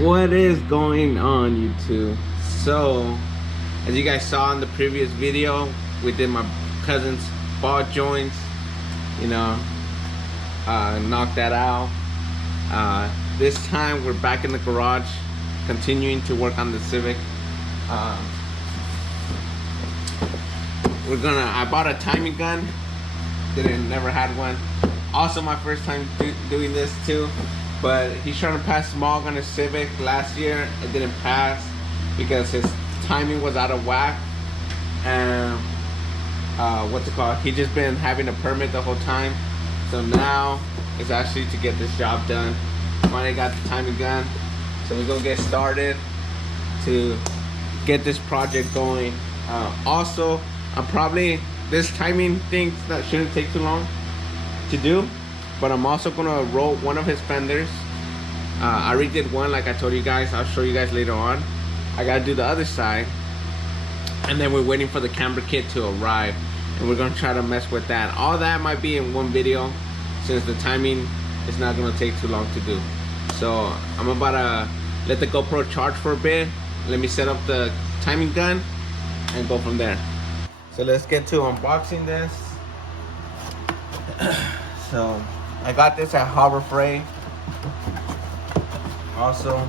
What is going on, YouTube? So, as you guys saw in the previous video, we did my cousin's ball joints. You know, knocked that out. This time we're back in the garage, continuing to work on the Civic. I bought a timing gun. Never had one. Also my first time doing this too. But he's trying to pass smog on his Civic last year. It didn't pass because his timing was out of whack. And what's it called? He just been having a permit the whole time. So now it's actually to get this job done. Finally got the timing gun. So we're gonna get started to get this project going. Also, I'm probably, this timing thing that shouldn't take too long to do. But I'm also gonna roll one of his fenders. I redid one like I told you guys. I'll show you guys later on. I gotta do the other side. And then we're waiting for the camber kit to arrive. And we're gonna try to mess with that. All that might be in one video since the timing is not gonna take too long to do. So I'm about to let the GoPro charge for a bit. Let me set up the timing gun and go from there. So let's get to unboxing this. So I got this at Harbor Freight. Also,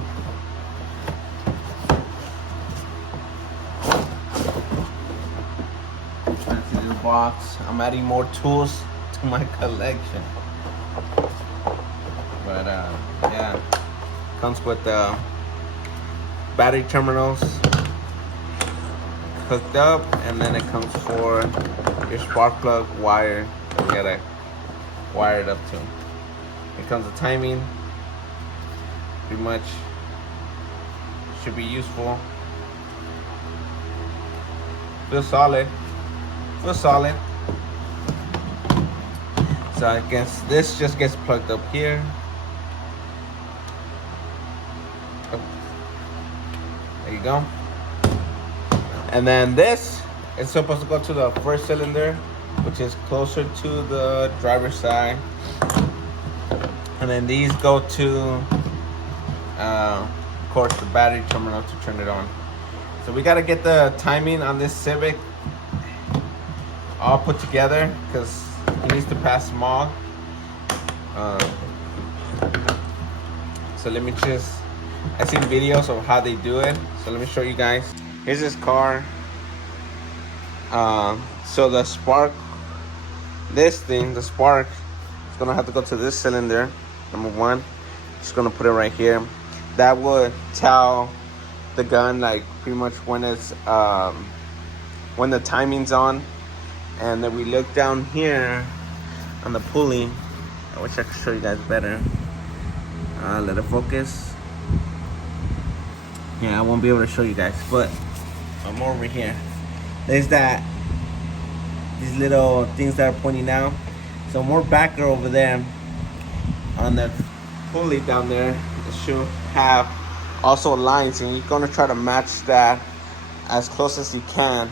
fancy little box. I'm adding more tools to my collection. But yeah, comes with the battery terminals hooked up, and then it comes for your spark plug wire that we gotta wire it up to. Here comes the timing. Pretty much should be useful. Feels solid. Feels solid. So I guess this just gets plugged up here. Oh. There you go. And then this is supposed to go to the first cylinder, which is closer to the driver's side. And then these go to, of course, the battery terminal to turn it on. So we gotta get the timing on this Civic all put together because it needs to pass smog. So let me I've seen videos of how they do it. So let me show you guys. Here's this car. So the spark, the spark is gonna have to go to this cylinder, number one. Just gonna put it right here. That would tell the gun like pretty much when it's when the timing's on. And then we look down here on the pulley. I wish I could show you guys better. Let it focus. Yeah, I won't be able to show you guys, but I'm over here. There's these little things that are pointing out. So more backer over there on the pulley down there. It should have also lines, and you're gonna try to match that as close as you can.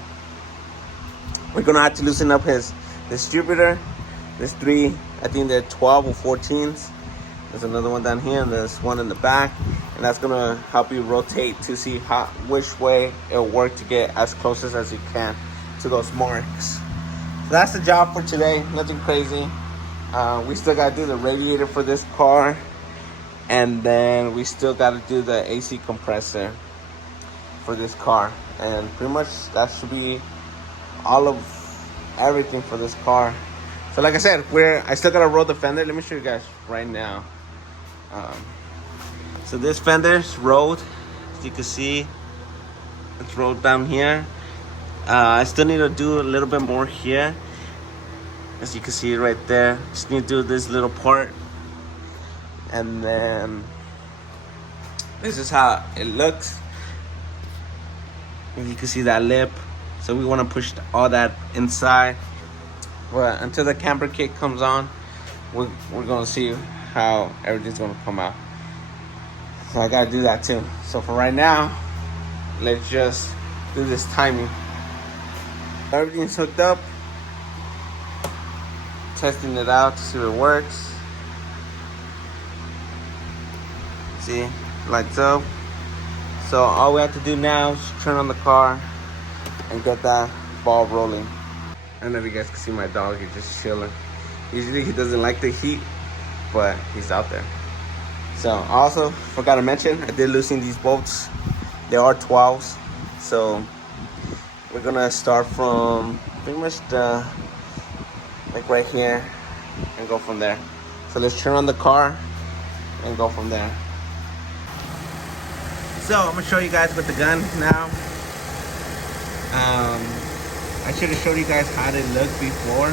We're gonna have to loosen up his distributor. There's three, I think they're 12 or 14s. There's another one down here, and there's one in the back, and that's gonna help you rotate to see which way it'll work to get as close as you can to those marks. So that's the job for today. Nothing crazy. We still gotta do the radiator for this car, and then we still gotta do the AC compressor for this car, and pretty much that should be all of everything for this car. So like I said, I still gotta roll the fender. Let me show you guys right now. So this fender's rolled, as you can see. It's rolled down here. I still need to do a little bit more here, as you can see right there. Just need to do this little part, and then this is how it looks. And you can see that lip. So we want to push all that inside. But until the camber kit comes on, we're gonna see how everything's gonna come out. So I gotta do that too. So for right now, let's just do this timing. Everything's hooked up. Testing it out to see if it works. See, Lights up. So all we have to do now is turn on the car and get that ball rolling. I don't know if you guys can see my dog. He's just chilling. Usually he doesn't like the heat, but he's out there. So I also forgot to mention, I did loosen these bolts. They are 12s. So we're gonna start from pretty much the, like right here, and go from there. So let's turn on the car and go from there. So I'm gonna show you guys with the gun now. I should have showed you guys how it looked before,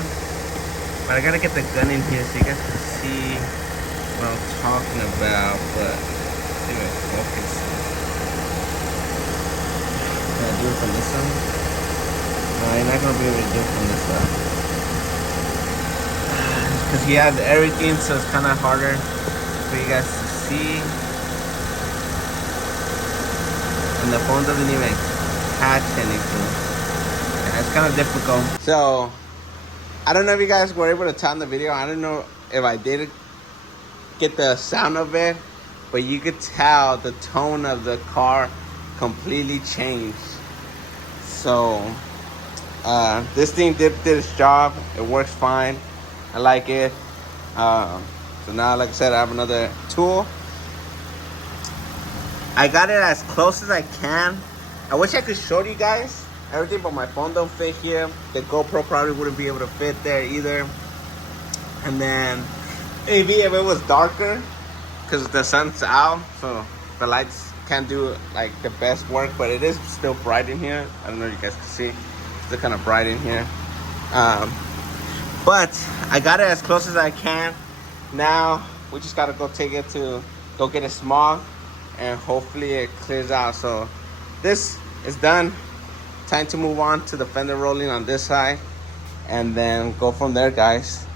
but I gotta get the gun in here so you guys can see what I'm talking about. But see if it focuses. Can I do it from this side? No, you're not gonna be able to do it from this side. Because he has everything, so it's kind of harder for you guys to see. And the phone doesn't even catch anything. Yeah, it's kind of difficult. So, I don't know if you guys were able to tell in the video. I don't know if I did get the sound of it, but you could tell the tone of the car completely changed. So, this thing did its job. It works fine. I like it. So now, like I said, I have another tool. I got it as close as I can. I wish I could show you guys everything, but my phone don't fit here. The GoPro probably wouldn't be able to fit there either. And then maybe if it was darker, because the sun's out, so the lights can't do like the best work, but it is still bright in here. I don't know if you guys can see. It's still kind of bright in here. But I got it as close as I can. Now we just gotta go take it to go get a smog, and hopefully it clears out. So this is done. Time to move on to the fender rolling on this side, and then go from there, guys.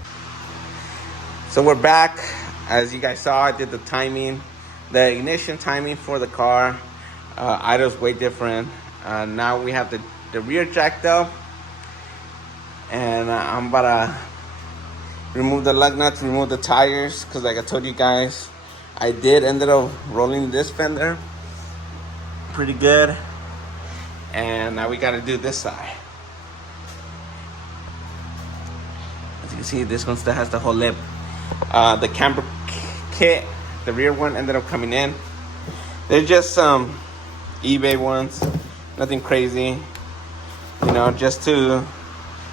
So we're back. As you guys saw, I did the timing, the ignition timing for the car. Idle's way different. Now we have the rear jacked up, and I'm about to remove the lug nuts, remove the tires, because like I told you guys, I did ended up rolling this fender pretty good. And now we got to do this side. As you can see, this one still has the whole lip. The camber kit, the rear one, ended up coming in. They're just some eBay ones, nothing crazy, you know, just to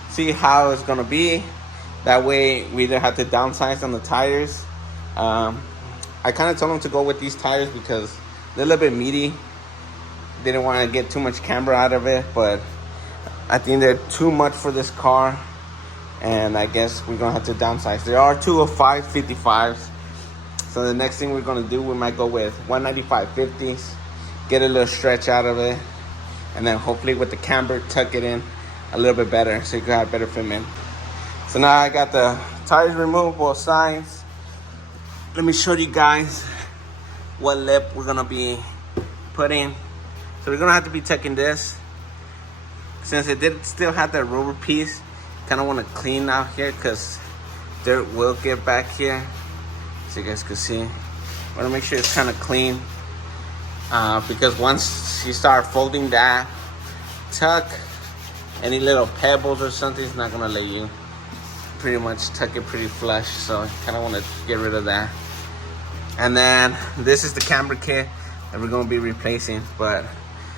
see how it's gonna be. That way we either have to downsize on the tires. I kind of told them to go with these tires because they're a little bit meaty. Didn't want to get too much camber out of it, but I think they're too much for this car, and I guess we're gonna have to downsize. There are 205 55s, so the next thing we're gonna do, we might go with 195 50s, get a little stretch out of it, and then hopefully with the camber tuck it in a little bit better so you can have better fitment. So now I got the tires removed, both sides. Let me show you guys what lip we're gonna be putting. So we're gonna have to be tucking this. Since it did still have that rubber piece, kind of want to clean out here because dirt will get back here. So you guys can see. Want to make sure it's kind of clean. Because once you start folding that tuck, any little pebbles or something is not gonna let you pretty much tuck it pretty flush. So I kind of want to get rid of that. And then this is the camber kit that we're gonna be replacing, but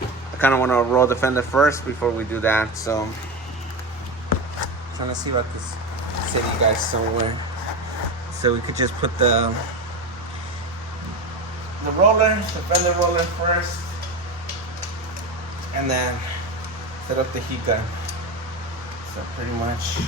I kind of want to roll the fender first before we do that. So I'm trying to see if I can send you guys somewhere so we could just put the roller, the fender roller first, and then set up the heat gun. So pretty much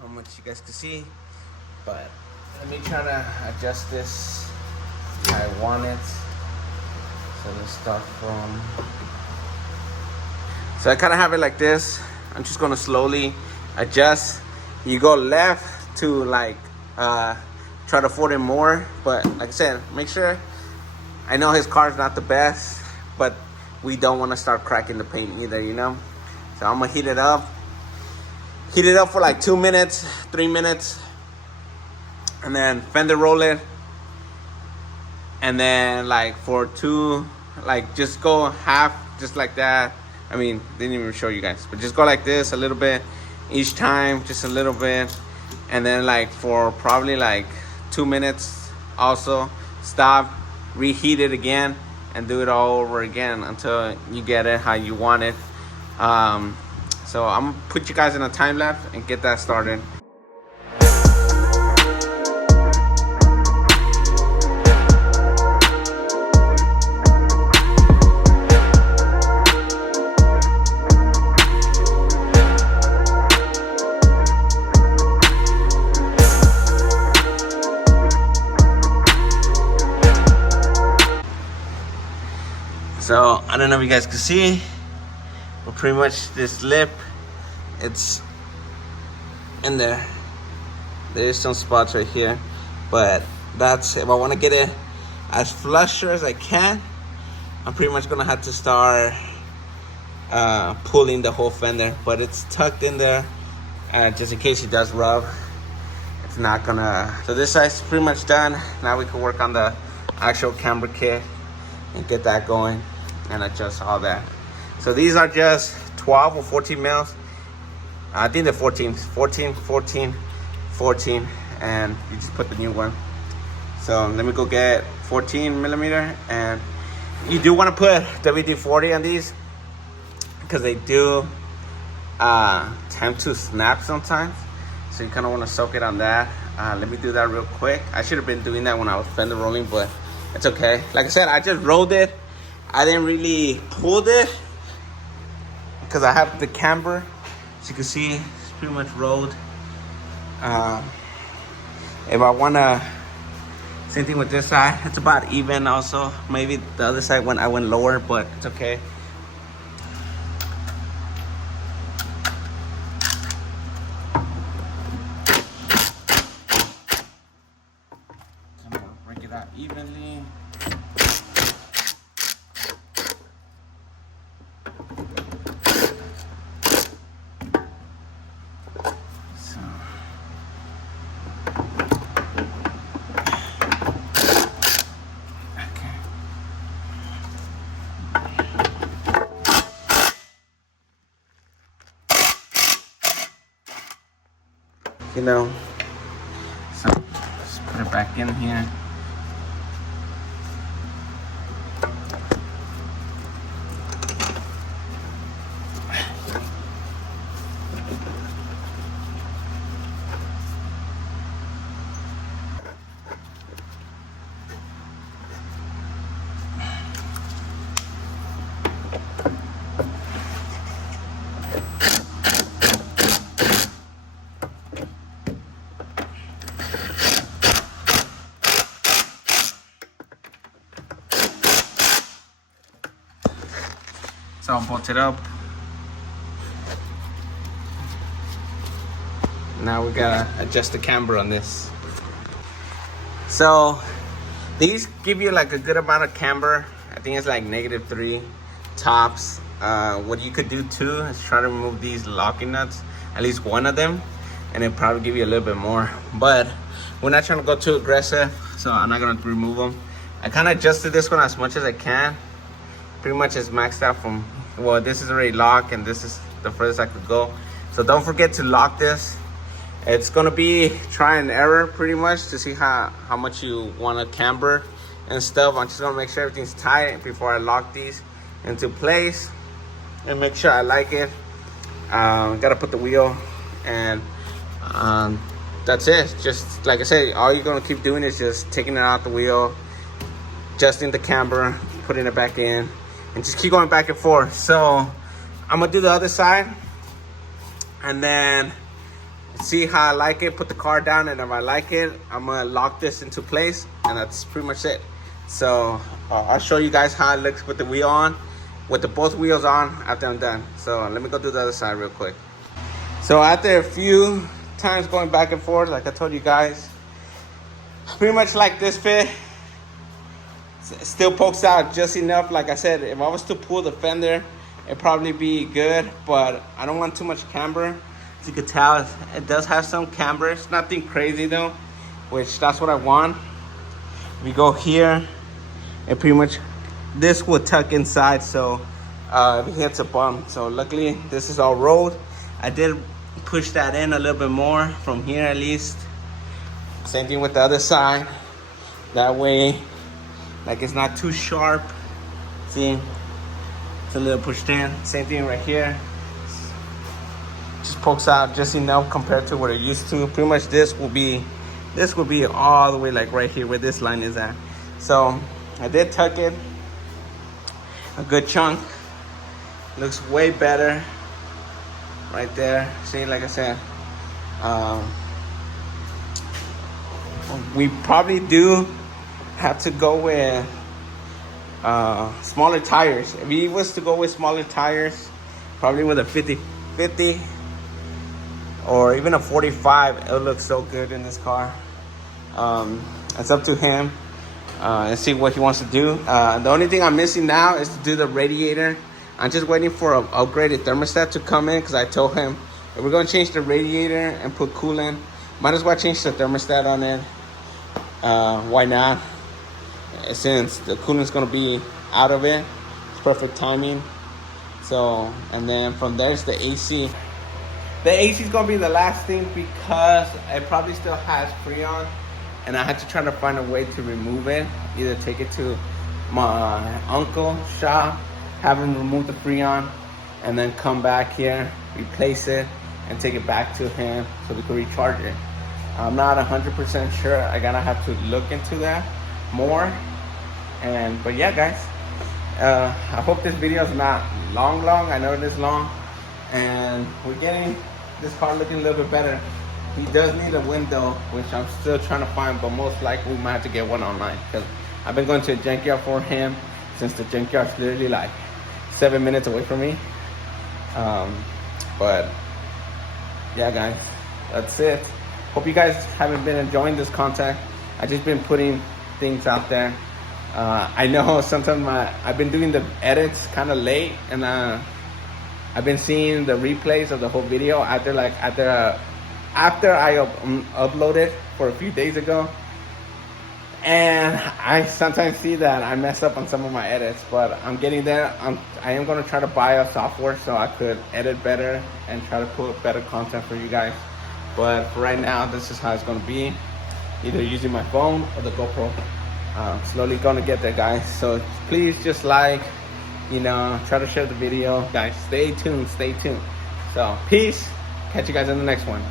how much you guys can see, but let me try to adjust this I want it. So let's start from. So I kind of have it like this. I'm just gonna slowly adjust. You go left to like try to afford it more, but like I said, make sure. I know his car's not the best, but we don't want to start cracking the paint either, you know. So I'm gonna heat it up for like 2 minutes, 3 minutes, and then fender roll it, and then like for two, like just go half, just like that. I mean, didn't even show you guys, but just go like this a little bit each time, just a little bit, and then like for probably like 2 minutes also, stop, reheat it again, and do it all over again until you get it how you want it. So I'm gonna put you guys in a time lapse and get that started. So I don't know if you guys can see, but pretty much this lip, it's in there. There's some spots right here, but that's, if I want to get it as flusher as I can, I'm pretty much gonna have to start pulling the whole fender, but it's tucked in there, just in case it does rub. It's not gonna. So this side's pretty much done. Now we can work on the actual camber kit and get that going and adjust all that. So these are just 12 or 14 mils. I think they're 14, and you just put the new one. So let me go get 14 millimeter, and you do want to put WD-40 on these because they do tend to snap sometimes. So you kind of want to soak it on that. Let me do that real quick. I should have been doing that when I was fender rolling, but it's okay. Like I said, I just rolled it. I didn't really pull it because I have the camber. As you can see, it's pretty much rolled. If I want to, same thing with this side. It's about even also. Maybe the other side I went lower, but it's okay. I'm gonna break it out evenly. You know, so just put it back in here. So I'll bolt it up. Now we gotta adjust the camber on this. So these give you like a good amount of camber. I think it's like -3 tops. What you could do too is try to remove these locking nuts, at least one of them, and it'll probably give you a little bit more. But we're not trying to go too aggressive, so I'm not gonna remove them. I kind of adjusted this one as much as I can. Pretty much is maxed out from, well, this is already locked and this is the furthest I could go. So don't forget to lock this. It's gonna be try and error pretty much to see how much you want to camber and stuff. I'm just gonna make sure everything's tight before I lock these into place and make sure I like it. Gotta put the wheel, and that's it. Just like I said, all you're gonna keep doing is just taking it out the wheel, adjusting the camber, putting it back in, and just keep going back and forth. So I'm gonna do the other side and then see how I like it, put the car down, and if I like it, I'm gonna lock this into place, and that's pretty much it. So I'll show you guys how it looks with the wheel on, with the both wheels on after I'm done. So let me go do the other side real quick. So after a few times going back and forth, like I told you guys, pretty much like this fit. It still pokes out just enough. Like I said, if I was to pull the fender, it'd probably be good, but I don't want too much camber. As you can tell, it does have some camber. It's nothing crazy though, which that's what I want. We go here, and pretty much this will tuck inside, so if it hits a bump. So luckily, this is all rolled. I did push that in a little bit more from here at least. Same thing with the other side. That way, like it's not too sharp. See, it's a little pushed in. Same thing right here. Just pokes out just enough compared to what it used to. Pretty much this will be all the way like right here where this line is at. So I did tuck it a good chunk. Looks way better right there. See, like I said, we probably do have to go with smaller tires. If he was to go with smaller tires, probably with a 50/50 or even a 45, it'll look so good in this car. It's up to him and see what he wants to do. The only thing I'm missing now is to do the radiator. I'm just waiting for an upgraded thermostat to come in, because I told him if we're going to change the radiator and put coolant, might as well change the thermostat on it. Why not? Since the coolant's going to be out of it, it's perfect timing. So, and then from there's the AC. The AC is going to be the last thing, because it probably still has Freon, and I had to try to find a way to remove it. Either take it to my uncle's shop, have him remove the Freon, and then come back here, replace it, and take it back to him so we can recharge it. I'm not 100% sure. I gotta have to look into that more. But yeah, guys, I hope this video is not long. I know it is long, and we're getting this car looking a little bit better. He does need a window, which I'm still trying to find, but most likely we might have to get one online, because I've been going to a junkyard for him, since the junkyard's literally like 7 minutes away from me. But yeah, guys, that's it. Hope you guys haven't been enjoying this content. I just been putting things out there. I know sometimes I've been doing the edits kind of late, and I've been seeing the replays of the whole video after I uploaded for a few days ago. And I sometimes see that I mess up on some of my edits, but I'm getting there. I am going to try to buy a software so I could edit better and try to put better content for you guys. But for right now, this is how it's going to be, either using my phone or the GoPro. Slowly going to get there, guys. So please just try to share the video. Guys, stay tuned. So peace. Catch you guys in the next one.